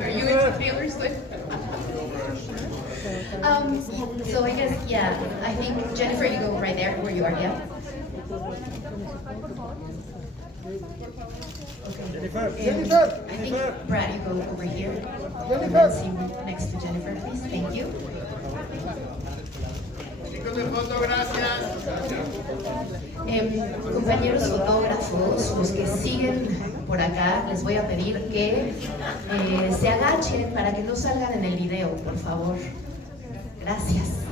Are you into Taylor Swift? So I guess, yeah, I think, Jennifer, you go right there where you are, yeah? Jennifer! I think, Brad, you go over here. And then Sim next to Jennifer, please. Thank you. Compañeros fotógrafos, los que siguen por acá, les voy a pedir que se agachen para que no salgan en el video, por favor. Gracias.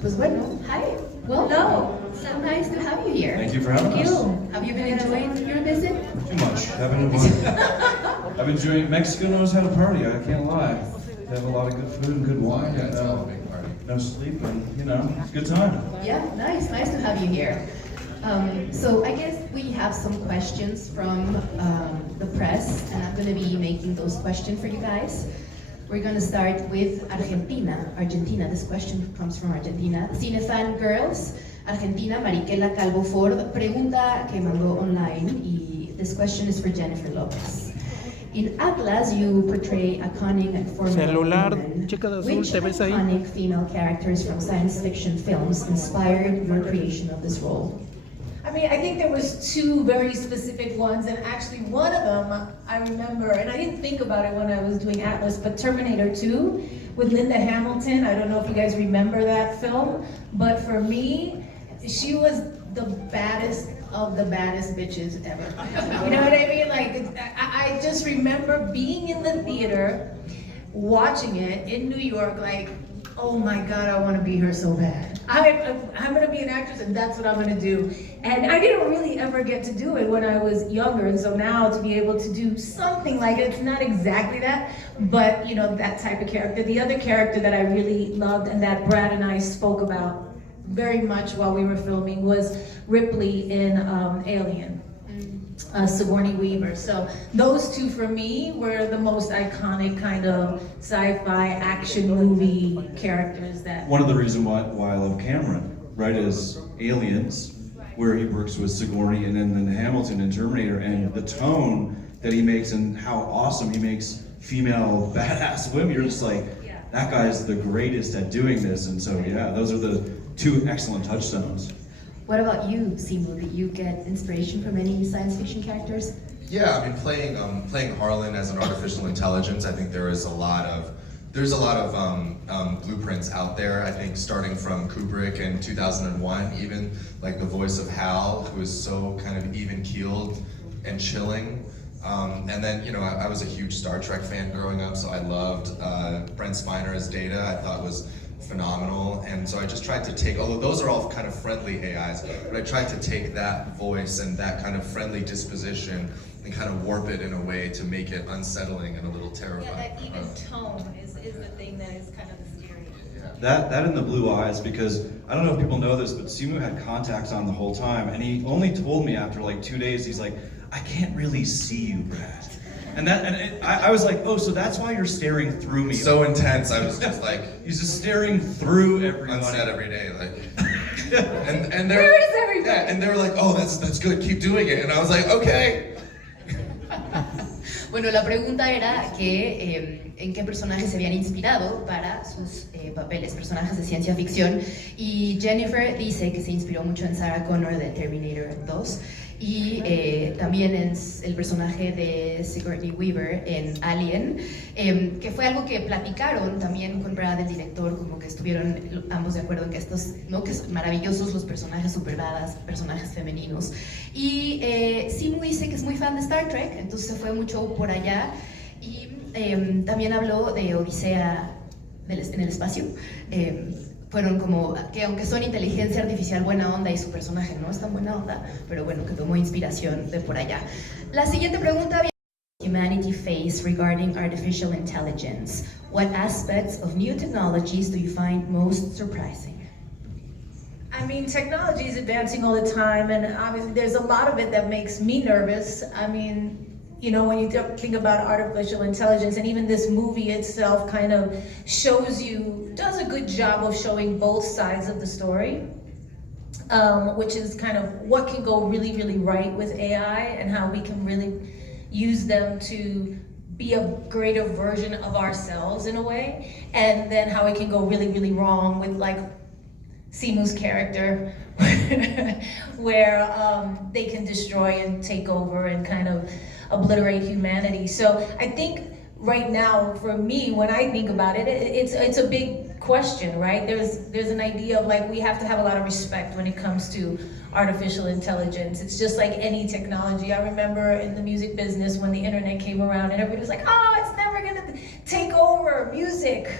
Pues bueno, hi. Well, hello. So nice to have you here. Thank you for having us. Have you been enjoying your visit? Too much. I've been enjoying. Mexico knows how to party. I can't lie. They have a lot of good food and good wine. Yeah, it's a big party. No sleep, and it's a good time. Yeah, nice to have you here. So I guess we have some questions from the press, and I'm going to be making those questions for you guys. We're going to start with Argentina. This question comes from Argentina. Cinefan Girls, Argentina, Mariquela Calvo Ford, pregunta que mandó online, y this question is for Jennifer Lopez. In Atlas, you portray a cunning and formidable woman. chica de azul, Which ¿te ves ahí? iconic female characters from science fiction films inspired your creation of this role? I mean, I think there was two very specific ones, and actually one of them I remember, and I didn't think about it when I was doing Atlas, but Terminator 2 with Linda Hamilton. I don't know if you guys remember that film, but for me, she was the baddest of the baddest bitches ever. You know what I mean? Like, I just remember being in the theater, watching it in New York, like, oh my God, I want to be her so bad. I'm going to be an actress, and that's what I'm going to do. And I didn't really ever get to do it when I was younger, and so now to be able to do something like it, it's not exactly that, but that type of character. The other character that I really loved and that Brad and I spoke about very much while we were filming was Ripley in Alien. Sigourney Weaver. So those two for me were the most iconic kind of sci-fi action movie characters that. One of the reasons why I love Cameron, right, is Aliens, where he works with Sigourney, and then Hamilton and Terminator, and the tone that he makes and how awesome he makes female badass women. You're just like, that guy's the greatest at doing this. And so yeah, those are the two excellent touchstones. What about you, Simu? Did you get inspiration from any science fiction characters? Yeah, I mean, playing Harlan as an artificial intelligence, I think there's a lot of blueprints out there. I think starting from Kubrick in 2001, even like the voice of Hal, who is so kind of even-keeled and chilling. And then, I was a huge Star Trek fan growing up, so I loved Brent Spiner as Data. I thought was phenomenal, and so I just tried to take, although those are all kind of friendly AIs, but I tried to take that voice and that kind of friendly disposition and kind of warp it in a way to make it unsettling and a little terrifying. Yeah, that even tone is the thing that is kind of the scary. That and the blue eyes, because I don't know if people know this, but Simu had contacts on the whole time, and he only told me after like 2 days, he's like, I can't really see you, Brad. I was like, oh, so that's why you're staring through me. So intense, I was just like, he's just staring through everybody. On set every day, like. and Where is everybody? Yeah, and they were like, oh, that's good, keep doing it. And I was like, okay. Bueno, la pregunta era que en qué personajes se habían inspirado para sus papeles, personajes de ciencia ficción. Y Jennifer dice que se inspiró mucho en Sarah Connor de Terminator 2 y también en el personaje de Sigourney Weaver en Alien, que fue algo que platicaron también con Brad, el director, como que estuvieron ambos de acuerdo en que estos, ¿no? Que son maravillosos los personajes superbadas, personajes femeninos. Y Simu dice que es muy fan de Star Trek, entonces se fue mucho por allá, y también habló de Odisea en el espacio. Fueron como que aunque son inteligencia artificial buena onda y su personaje no es tan buena onda, pero bueno, que tomó inspiración de por allá. La siguiente pregunta: humanity face regarding artificial intelligence. What aspects of new technologies do you find most surprising? I mean, technology is advancing all the time, and obviously there's a lot of it that makes me nervous. I mean, when you think about artificial intelligence, and even this movie itself kind of does a good job of showing both sides of the story, which is kind of what can go really, really right with AI and how we can really use them to be a greater version of ourselves in a way, and then how it can go really, really wrong with like Simu's character, where they can destroy and take over and kind of obliterate humanity. So I think right now, for me, when I think about it, it's a big question, right? There's an idea of like, we have to have a lot of respect when it comes to artificial intelligence. It's just like any technology. I remember in the music business when the internet came around and everybody was like, oh, it's never gonna take over music.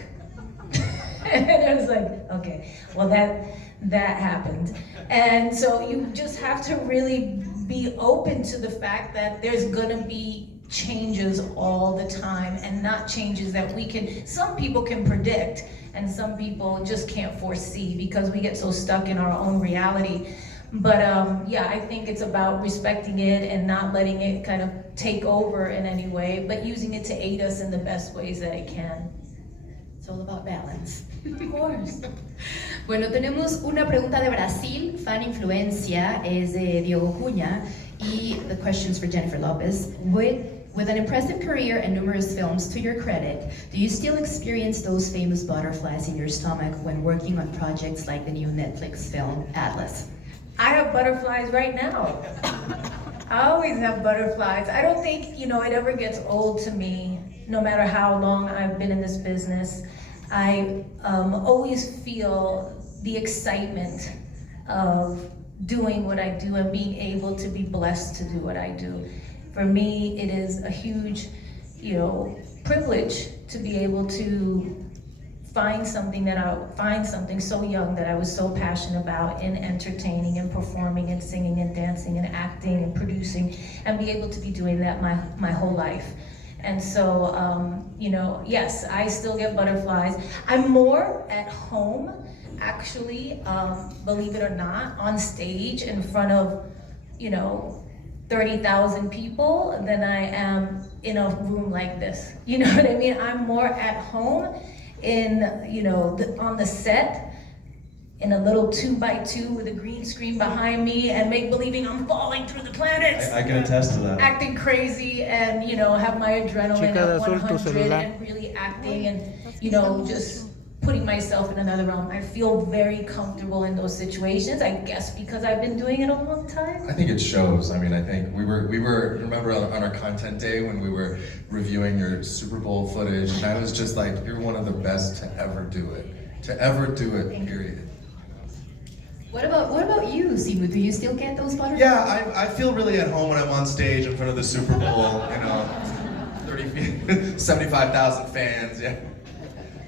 And I was like, okay, well that happened. And so you just have to really be open to the fact that there's gonna be changes all the time, and not changes that some people can predict and some people just can't foresee because we get so stuck in our own reality. But yeah, I think it's about respecting it and not letting it kind of take over in any way, but using it to aid us in the best ways that it can. It's all about balance. Of course. Bueno, tenemos una pregunta de Brasil, fan influencia, es de Diogo Cunha, y the question's for Jennifer Lopez. With an impressive career and numerous films to your credit, do you still experience those famous butterflies in your stomach when working on projects like the new Netflix film, Atlas? I have butterflies right now. I always have butterflies. I don't think, it ever gets old to me, no matter how long I've been in this business. I always feel the excitement of doing what I do and being able to be blessed to do what I do. For me, it is a huge, privilege to be able to find something so young that I was so passionate about in entertaining and performing and singing and dancing and acting and producing, and be able to be doing that my whole life. And so, yes, I still get butterflies. I'm more at home, actually, believe it or not, on stage in front of, 30,000 people than I am in a room like this. You know what I mean? I'm more at home in, on the set, in a little 2x2 with a green screen behind me and make believing I'm falling through the planets. I can attest to that. Acting crazy and, have my adrenaline at 100 and really acting and, just putting myself in another realm. I feel very comfortable in those situations, I guess because I've been doing it a long time. I think it shows. I mean, I think we were remember on our content day when we were reviewing your Super Bowl footage, and I was just like, you're one of the best to ever do it. Period. What about you, Simu? Do you still get those butterflies? Yeah, I feel really at home when I'm on stage in front of the Super Bowl, 75,000 fans, yeah.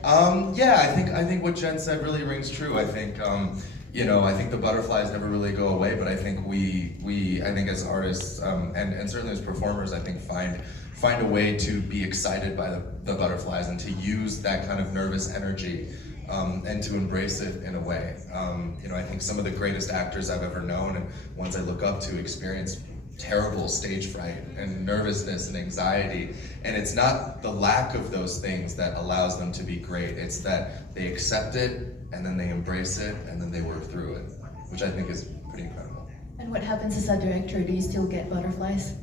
I think what Jen said really rings true. I think, I think the butterflies never really go away, but I think I think as artists, and certainly as performers, I think find a way to be excited by the butterflies and to use that kind of nervous energy, and to embrace it in a way. I think some of the greatest actors I've ever known and ones I look up to experience terrible stage fright and nervousness and anxiety, and it's not the lack of those things that allows them to be great. It's that they accept it and then they embrace it and then they work through it, which I think is pretty incredible. And what happens as a director? Do you still get butterflies?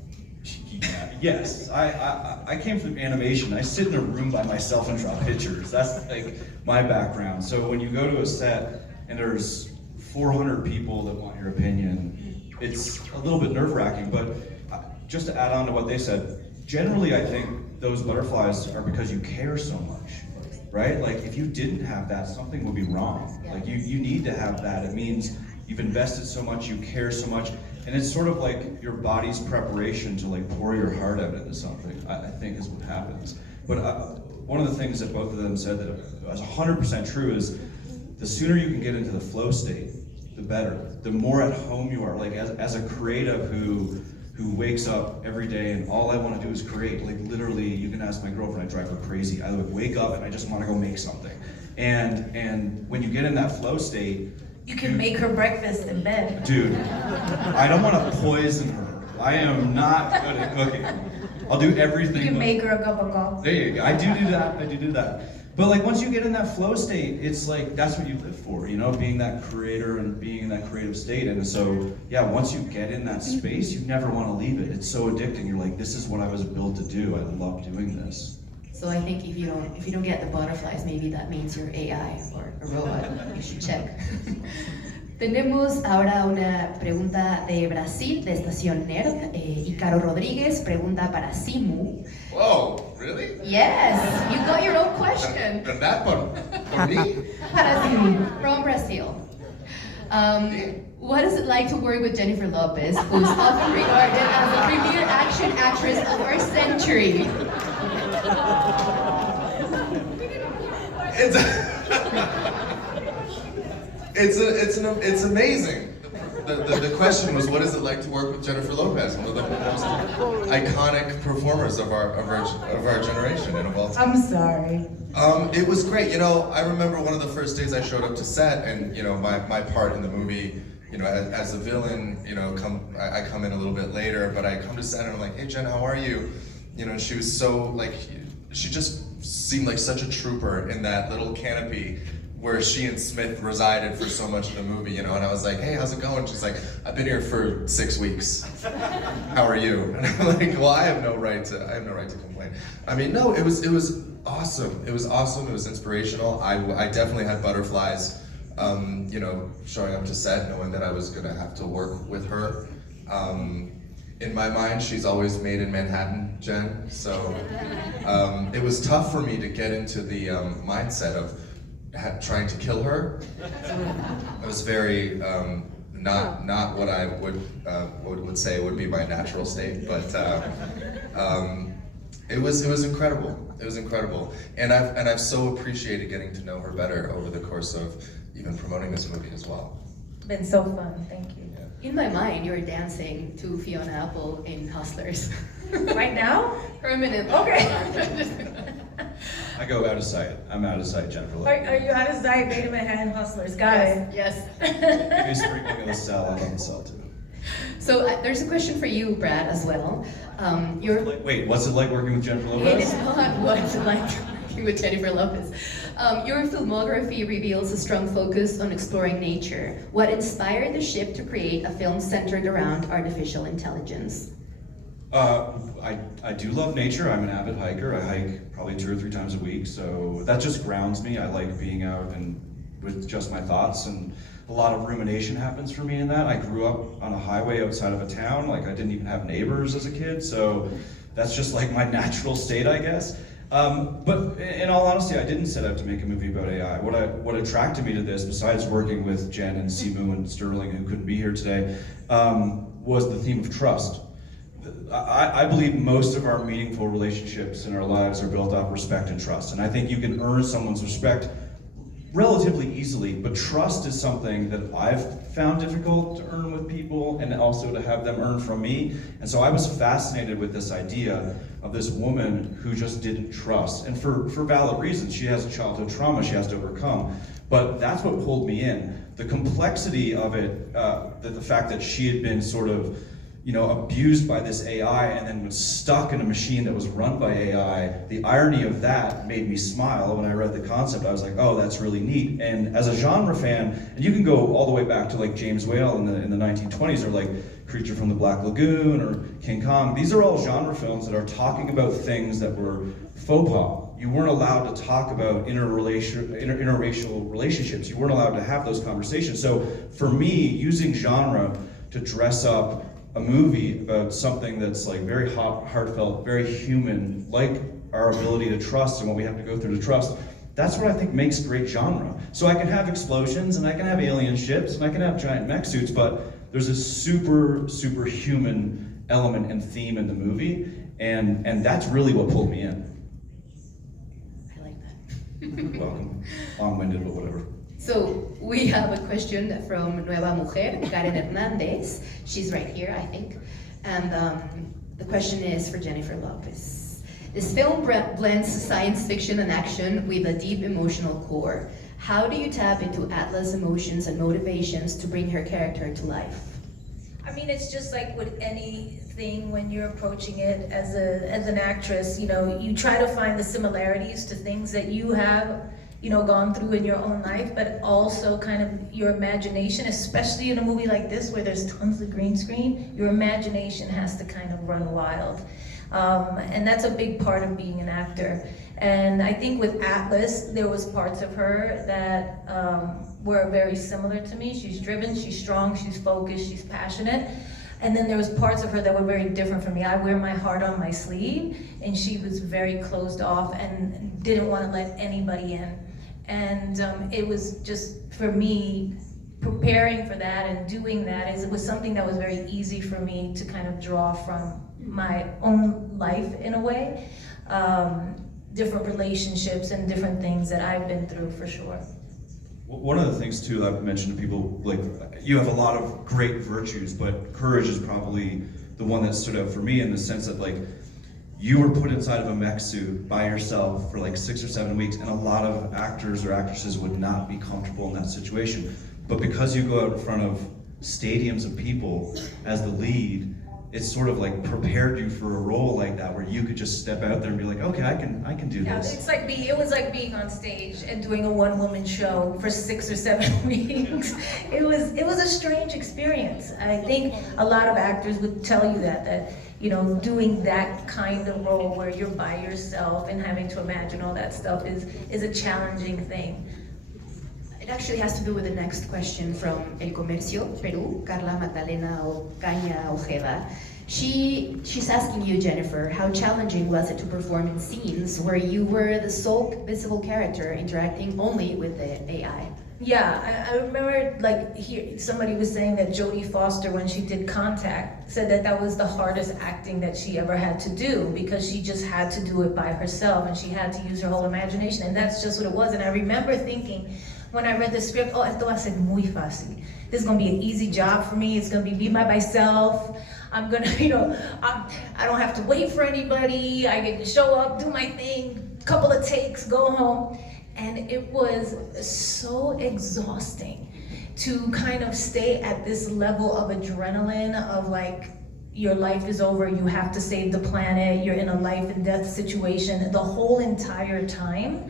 Yes, I came from animation. I sit in a room by myself and draw pictures. That's like my background. So when you go to a set and there's 400 people that want your opinion, it's a little bit nerve-wracking, but just to add on to what they said, generally I think those butterflies are because you care so much, right? Like if you didn't have that, something would be wrong. Like you need to have that. It means you've invested so much, you care so much, and it's sort of like your body's preparation to like pour your heart out into something, I think is what happens. But one of the things that both of them said that is 100% true is the sooner you can get into the flow state, the better. The more at home you are, like as a creative who wakes up every day and all I want to do is create, like literally, you can ask my girlfriend, I drive her crazy. I would wake up and I just want to go make something. And when you get in that flow state, you can make her breakfast in bed. Dude, I don't want to poison her. I am not good at cooking. I'll do everything. You can make her a cup of coffee. There you go. I do that. But like once you get in that flow state, it's like that's what you live for, you know, being that creator and being in that creative state. And so yeah, once you get in that space, you never want to leave it. It's so addicting. You're like, this is what I was built to do. I love doing this. So I think if you don't get the butterflies, maybe that means you're AI or a robot. You should check. Tenemos ahora una pregunta de Brasil, de Estación Nerd, y Caro Rodríguez pregunta para Simu. Whoa, really? Yes, you got your own question. And that one, for me? Para Simu, from Brazil. What is it like to work with Jennifer Lopez, who's often regarded as the premier action actress of our century? It's amazing. The question was, what is it like to work with Jennifer Lopez, one of the most iconic performers of our generation and of all time? I'm sorry. It was great. You know, I remember one of the first days I showed up to set, and you know, my part in the movie, you know, as a villain, you know, I come in a little bit later, but I come to set and I'm like, hey Jen, how are you? You know, she was so like, she just seemed like such a trooper in that little canopy where she and Smith resided for so much of the movie, you know, and I was like, hey, how's it going? She's like, I've been here for 6 weeks. How are you? And I'm like, well, I have no right to complain. I mean, no, it was awesome. It was awesome. It was inspirational. I definitely had butterflies, you know, showing up to set, knowing that I was gonna have to work with her. In my mind, she's always made in Manhattan, Jen. So it was tough for me to get into the mindset of trying to kill her. It was very not what I would say would be my natural state, but it was incredible. It was incredible, and I've so appreciated getting to know her better over the course of even promoting this movie as well. It's been so fun. Thank you. In my mind, you're dancing to Fiona Apple in Hustlers. Right now? Permanent. Okay. I go out of sight. I'm out of sight, Jennifer Lopez. Are you out of sight? Made in Manhattan Hustlers. Got it. Yes. Give me a sprinkling of the cell. I love the cell too. So there's a question for you, Brad, as well. Wait, what's it like working with Jennifer It Lopez? is not what it's like working with Jennifer Lopez. Your filmography reveals a strong focus on exploring nature. What inspired the ship to create a film centered around artificial intelligence? I do love nature. I'm an avid hiker. I hike probably 2 or 3 times a week, so that just grounds me. I like being out and with just my thoughts, and a lot of rumination happens for me in that. I grew up on a highway outside of a town. Like I didn't even have neighbors as a kid, so that's just like my natural state, I guess. But in all honesty, I didn't set out to make a movie about AI. What attracted me to this, besides working with Jen and Simu and Sterling, who couldn't be here today, was the theme of trust. I believe most of our meaningful relationships in our lives are built off respect and trust. And I think you can earn someone's respect relatively easily, but trust is something that I've found difficult to earn with people and also to have them earn from me. And so I was fascinated with this idea of this woman who just didn't trust. And for valid reasons, she has a childhood trauma she has to overcome. But that's what pulled me in. The complexity of it, the fact that she had been sort of, you know, abused by this AI and then was stuck in a machine that was run by AI, the irony of that made me smile when I read the concept. I was like, oh, that's really neat. And as a genre fan, and you can go all the way back to like James Whale in the 1920s, or like Creature from the Black Lagoon, or King Kong. These are all genre films that are talking about things that were faux pas. You weren't allowed to talk about interracial relationships. You weren't allowed to have those conversations. So for me, using genre to dress up a movie about something that's like very heartfelt, very human, like our ability to trust and what we have to go through to trust, that's what I think makes great genre. So I can have explosions, and I can have alien ships, and I can have giant mech suits, but there's a super, super human element and theme in the movie, and that's really what pulled me in. I like that. Welcome. Long-winded, but whatever. So we have a question from Nueva Mujer, Karen Hernandez. She's right here, I think. And the question is for Jennifer Lopez. This film blends science fiction and action with a deep emotional core. How do you tap into Atlas' emotions and motivations to bring her character to life? I mean, it's just like with anything when you're approaching it as an actress, you know, you try to find the similarities to things that you have, you know, gone through in your own life, but also kind of your imagination, especially in a movie like this where there's tons of green screen, your imagination has to kind of run wild. And that's a big part of being an actor. And I think with Atlas, there was parts of her that were very similar to me. She's driven, she's strong, she's focused, she's passionate. And then there was parts of her that were very different from me. I wear my heart on my sleeve, and she was very closed off and didn't want to let anybody in. And it was just, for me, preparing for that and doing that, it was something that was very easy for me to kind of draw from my own life in a way. Different relationships and different things that I've been through, for sure. One of the things too that I've mentioned to people, like, you have a lot of great virtues, but courage is probably the one that stood out for me, in the sense that, like, you were put inside of a mech suit by yourself for like 6 or 7 weeks, and a lot of actors or actresses would not be comfortable in that situation. But because you go out in front of stadiums of people as the lead, it's sort of like prepared you for a role like that, where you could just step out there and be like, okay, I can do this. It's like it was like being on stage and doing a one-woman show for 6 or 7 weeks. It was a strange experience. I think a lot of actors would tell you that you know, doing that kind of role where you're by yourself and having to imagine all that stuff is a challenging thing. It actually has to do with the next question from El Comercio, Peru, Carla Magdalena Ocaña Ojeda. She's asking you, Jennifer, how challenging was it to perform in scenes where you were the sole visible character interacting only with the AI? Yeah, I remember, like, somebody was saying that Jodie Foster, when she did Contact, said that was the hardest acting that she ever had to do, because she just had to do it by herself and she had to use her whole imagination, and that's just what it was. And I remember thinking, when I read the script, oh, esto va a ser muy fácil. This is gonna be an easy job for me. It's gonna be by myself. I'm gonna, you know, I don't have to wait for anybody. I get to show up, do my thing, couple of takes, go home. And it was so exhausting to kind of stay at this level of adrenaline of, like, your life is over, you have to save the planet, you're in a life and death situation the whole entire time,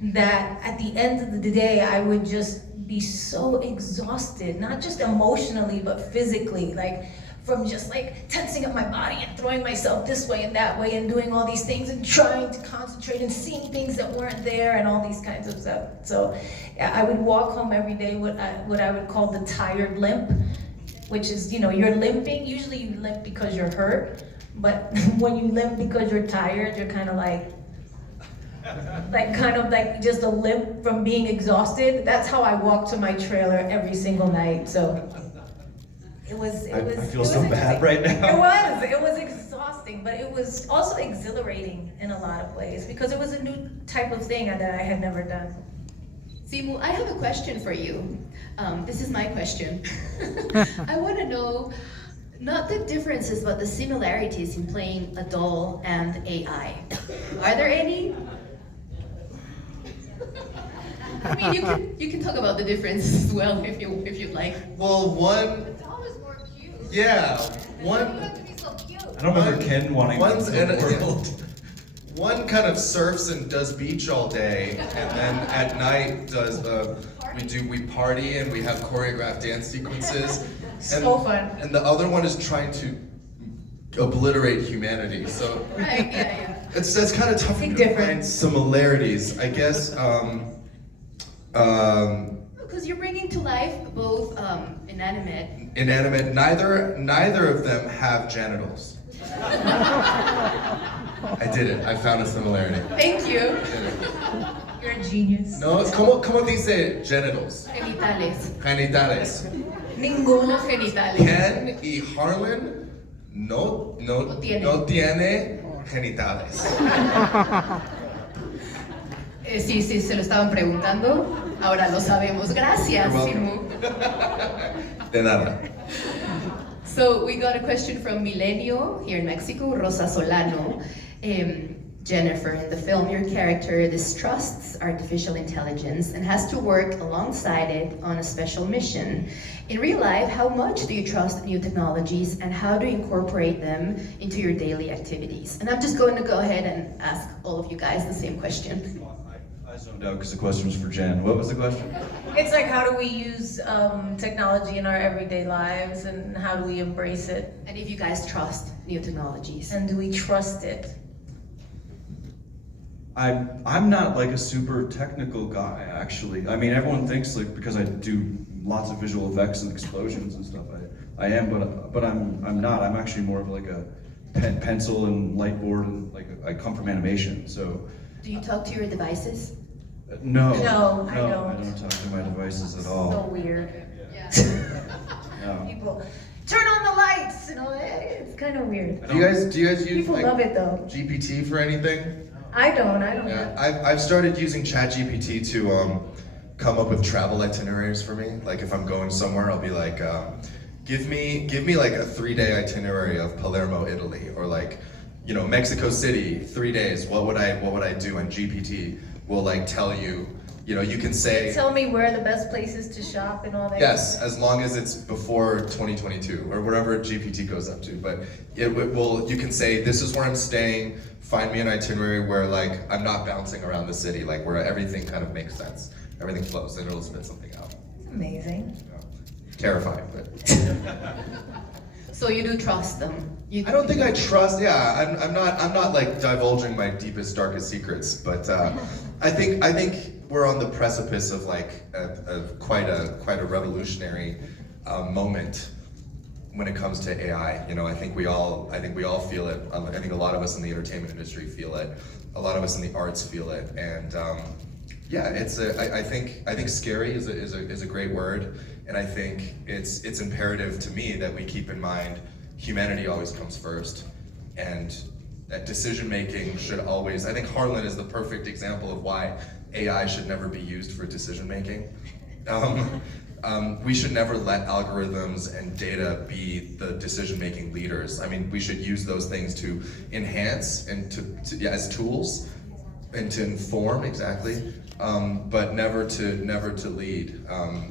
that at the end of the day, I would just be so exhausted, not just emotionally, but physically, like, from just like tensing up my body and throwing myself this way and that way and doing all these things and trying to concentrate and seeing things that weren't there and all these kinds of stuff. So I would walk home every day what I would call the tired limp, which is, you know, you're limping. Usually you limp because you're hurt, but when you limp because you're tired, you're kind of like just a limp from being exhausted. That's how I walk to my trailer every single night. So It was I feel so bad right now. It was exhausting, but it was also exhilarating in a lot of ways, because it was a new type of thing that I had never done. Simu, I have a question for you. This is my question. I want to know, not the differences, but the similarities in playing a doll and AI. Are there any? I mean, you can talk about the differences as well if you'd like. Well, one. Yeah, one. I don't remember Ken wanting to world. One kind of surfs and does beach all day, and then at night does we party and we have choreographed dance sequences. And, so fun. And the other one is trying to obliterate humanity. So Right, yeah. it's kind of tough to find similarities, I guess. Because you're bringing to life both inanimate. Neither of them have genitals. I did it. I found a similarity. Thank you. You're a genius. No, ¿cómo dice genitals? Genitales. Genitales. Ninguno genitales. Ken y Harlan no tiene genitales. Sí, se lo estaban preguntando. Ahora lo sabemos. Gracias, Simu. De nada. So we got a question from Milenio here in Mexico, Rosa Solano. Jennifer, in the film, your character distrusts artificial intelligence and has to work alongside it on a special mission. In real life, how much do you trust new technologies and how do you incorporate them into your daily activities? And I'm just going to go ahead and ask all of you guys the same question. I zoned out because the question was for Jen. What was the question? It's like, how do we use technology in our everyday lives, and how do we embrace it? And if you guys trust new technologies. And do we trust it? I'm not like a super technical guy, actually. I mean, everyone thinks like because I do lots of visual effects and explosions and stuff, I am, but I'm not. I'm actually more of like a pencil and light board, and like I come from animation, so. Do you talk to your devices? No, No, I don't. I don't talk to my devices at all. So weird. No. People turn on the lights, you know, it's kind of weird. Do you guys use People like love it though. GPT for anything? I don't. Yeah, I've started using ChatGPT to come up with travel itineraries for me. Like if I'm going somewhere, I'll be like, give me like a 3-day itinerary of Palermo, Italy, or like, you know, Mexico City, 3 days. What would I do? And GPT will like tell you. You know, you can say. Tell me where the best places to shop and all that. Yes, as long as it's before 2022 or wherever GPT goes up to. But it will. You can say, this is where I'm staying. Find me an itinerary where like I'm not bouncing around the city, like where everything kind of makes sense, everything flows, and it'll spit something out. It's amazing. Yeah. Terrifying, but. So you do trust them? I don't think I trust. Yeah, I'm not like divulging my deepest, darkest secrets, but I think we're on the precipice of like quite a revolutionary moment when it comes to AI. You know, I think we all feel it. I think a lot of us in the entertainment industry feel it. A lot of us in the arts feel it, and yeah, I think scary is a great word, and I think it's imperative to me that we keep in mind humanity always comes first, and that decision making should always. I think Harlan is the perfect example of why AI should never be used for decision making. We should never let algorithms and data be the decision-making leaders. I mean, we should use those things to enhance and to as tools and to inform, exactly, but never to lead.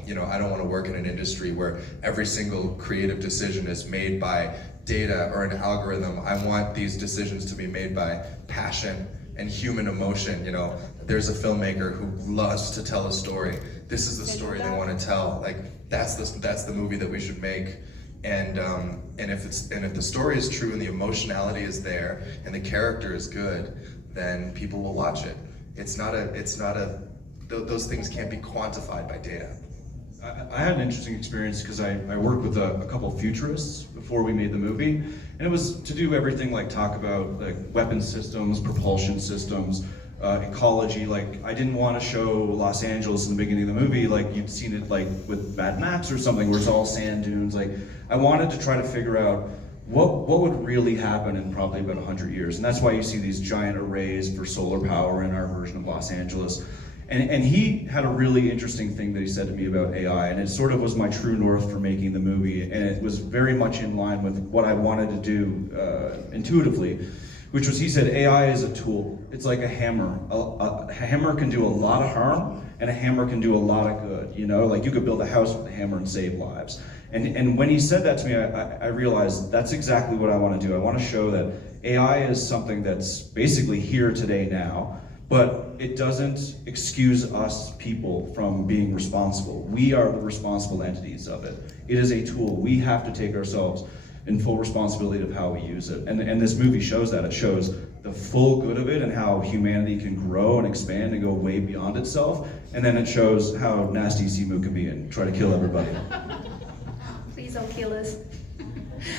You know, I don't want to work in an industry where every single creative decision is made by data or an algorithm. I want these decisions to be made by passion and human emotion. You know, there's a filmmaker who loves to tell a story. This is the story they want to tell. Like that's the movie that we should make. And if the story is true and the emotionality is there and the character is good, then people will watch it. Those things can't be quantified by data. I had an interesting experience because I worked with a couple futurists before we made the movie, and it was to do everything like talk about like weapon systems, propulsion systems, ecology. Like I didn't want to show Los Angeles in the beginning of the movie like you'd seen it like with Mad Max or something where it's all sand dunes. Like I wanted to try to figure out what would really happen in probably about 100 years, and that's why you see these giant arrays for solar power in our version of Los Angeles. And he had a really interesting thing that he said to me about AI, and it sort of was my true north for making the movie, and it was very much in line with what I wanted to do intuitively, which was, he said, AI is a tool. It's like a hammer. A hammer can do a lot of harm, and a hammer can do a lot of good. You know, like you could build a house with a hammer and save lives. And when he said that to me, I realized that's exactly what I want to do. I want to show that AI is something that's basically here today now, but it doesn't excuse us people from being responsible. We are the responsible entities of it. It is a tool. We have to take ourselves in full responsibility of how we use it. And this movie shows that. It shows the full good of it and how humanity can grow and expand and go way beyond itself. And then it shows how nasty Simu can be and try to kill everybody. Please don't kill us.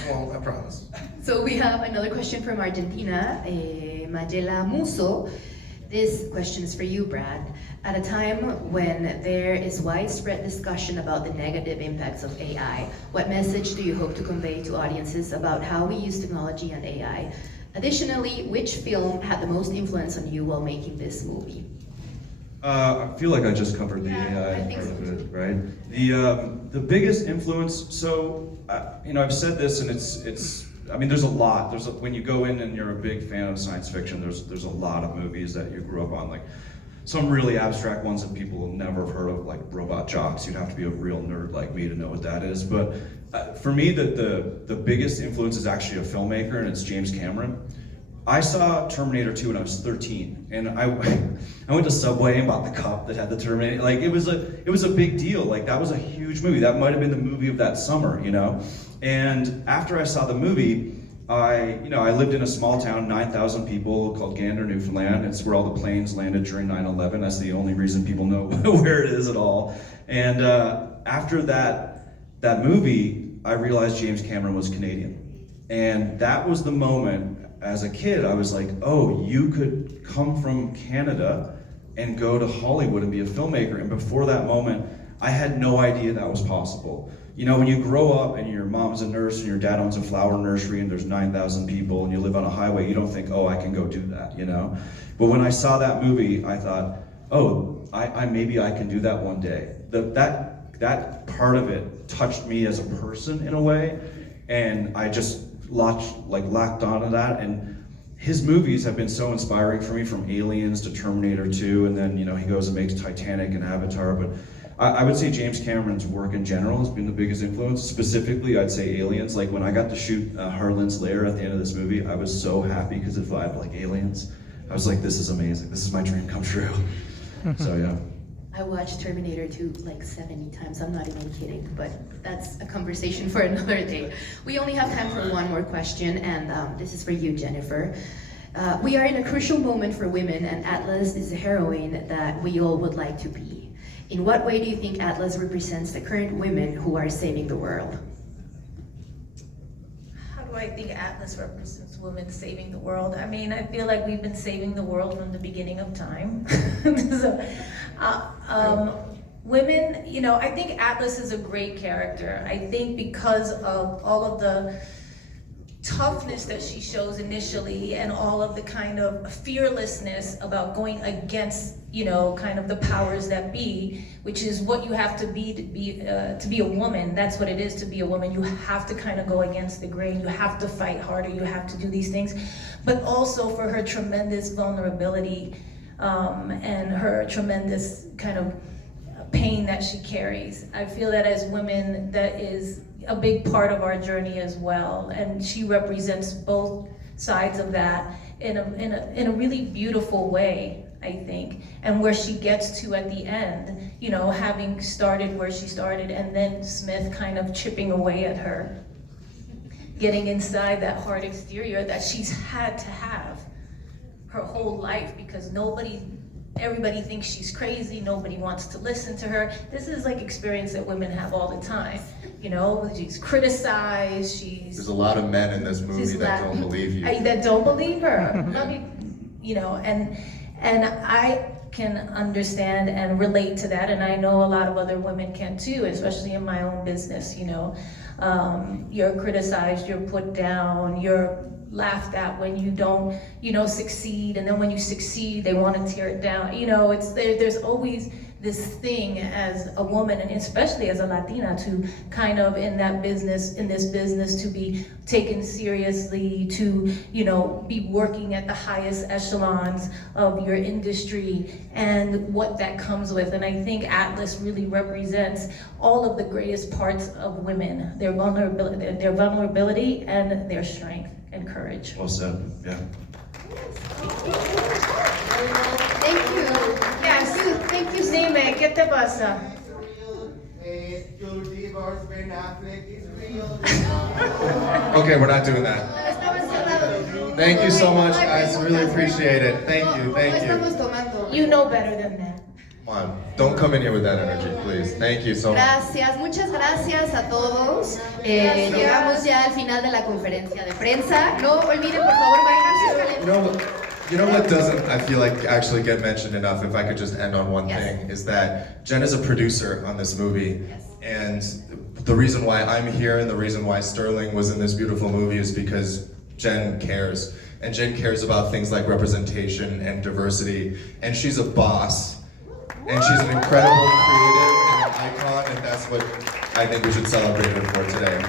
Well, I promise. So we have another question from Argentina, Magela Muso. This question is for you, Brad. At a time when there is widespread discussion about the negative impacts of AI, what message do you hope to convey to audiences about how we use technology and AI? Additionally, which film had the most influence on you while making this movie? I feel like I just covered the AI part of it, right? The biggest influence. So, you know, I've said this, and it's I mean, there's a lot. When you go in and you're a big fan of science fiction, there's a lot of movies that you grew up on, like some really abstract ones that people will never have heard of, like Robot Jox. You'd have to be a real nerd like me to know what that is. But for me, the biggest influence is actually a filmmaker, and it's James Cameron. I saw Terminator 2 when I was 13, and I went to Subway and bought the cup that had the Terminator. Like it was a big deal. Like that was a huge movie. That might have been the movie of that summer, you know. And after I saw the movie, I lived in a small town, 9,000 people, called Gander, Newfoundland. It's where all the planes landed during 9/11. That's the only reason people know where it is at all. And after that movie, I realized James Cameron was Canadian, and that was the moment. As a kid, I was like, oh, you could come from Canada and go to Hollywood and be a filmmaker. And before that moment, I had no idea that was possible. You know, when you grow up and your mom's a nurse and your dad owns a flower nursery and there's 9,000 people and you live on a highway, you don't think, oh, I can go do that, you know? But when I saw that movie, I thought, oh, I maybe I can do that one day. That part of it touched me as a person in a way, and I just locked onto that. And his movies have been so inspiring for me, from Aliens to Terminator 2, and then, you know, he goes and makes Titanic and Avatar. But I would say James Cameron's work in general has been the biggest influence. Specifically, I'd say Aliens. Like when I got to shoot Harlan's lair at the end of this movie, I was so happy because it vibed like Aliens. I was like, this is amazing. This is my dream come true. So yeah. I watched Terminator 2 like 70 times, I'm not even kidding, but that's a conversation for another day. We only have time for one more question, and this is for you, Jennifer. We are in a crucial moment for women, and Atlas is the heroine that we all would like to be. In what way do you think Atlas represents the current women who are saving the world? How do I think Atlas represents women saving the world? I mean, I feel like we've been saving the world from the beginning of time. Women, you know, I think Atlas is a great character. I think because of all of the toughness that she shows initially and all of the kind of fearlessness about going against, you know, kind of the powers that be, which is what you have to be a woman. That's what it is to be a woman. You have to kind of go against the grain. You have to fight harder. You have to do these things. But also for her tremendous vulnerability and her tremendous kind of pain that she carries. I feel that as women, that is a big part of our journey as well, and she represents both sides of that in a really beautiful way, I think. And where she gets to at the end, you know, having started where she started, and then Smith kind of chipping away at her, getting inside that hard exterior that she's had to have her whole life, because everybody thinks she's crazy, nobody wants to listen to her. This is like experience that women have all the time. You know, she's criticized, There's a lot of men in this movie that don't believe you. That don't believe her. You know, and I can understand and relate to that, and I know a lot of other women can too, especially in my own business, you know. You're criticized, you're put down, you're laughed at when you don't, you know, succeed, and then when you succeed, they want to tear it down. You know, there's always this thing as a woman, and especially as a Latina, to kind of in this business, to be taken seriously, to, you know, be working at the highest echelons of your industry and what that comes with. And I think Atlas really represents all of the greatest parts of women, their vulnerability and their strength and courage. Well said, yeah. Thank you. Yes, thank you, Dime. ¿Qué te pasa? Your divorce, Ben Affleck is real. Okay, we're not doing that. Thank you so much, guys. Really appreciate it. Thank you, thank you. You know better than that. Come on, don't come in here with that energy, please. Thank you so much. Gracias, muchas gracias a todos. Llegamos ya al final de la conferencia de prensa. No olviden, por favor, marcar sus calendarios. You know what doesn't, I feel like, actually get mentioned enough, if I could just end on one Yes. thing, is that Jen is a producer on this movie. Yes. And the reason why I'm here and the reason why Sterling was in this beautiful movie is because Jen cares. And Jen cares about things like representation and diversity. And she's a boss. And she's an incredible creative and an icon, and that's what I think we should celebrate her for today.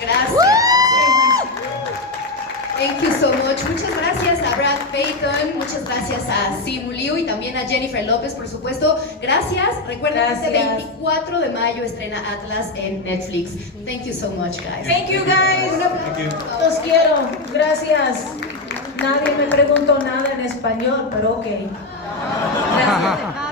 Gracias. Thank you so much. Muchas gracias a Brad Payton, muchas gracias a Simu Liu y también a Jennifer Lopez, por supuesto. Gracias. Recuerden que este 24 de mayo estrena Atlas en Netflix. Thank you so much, guys. Thank you, guys. Thank you. Los quiero. Gracias. Nadie me preguntó nada en español, pero ok. Gracias.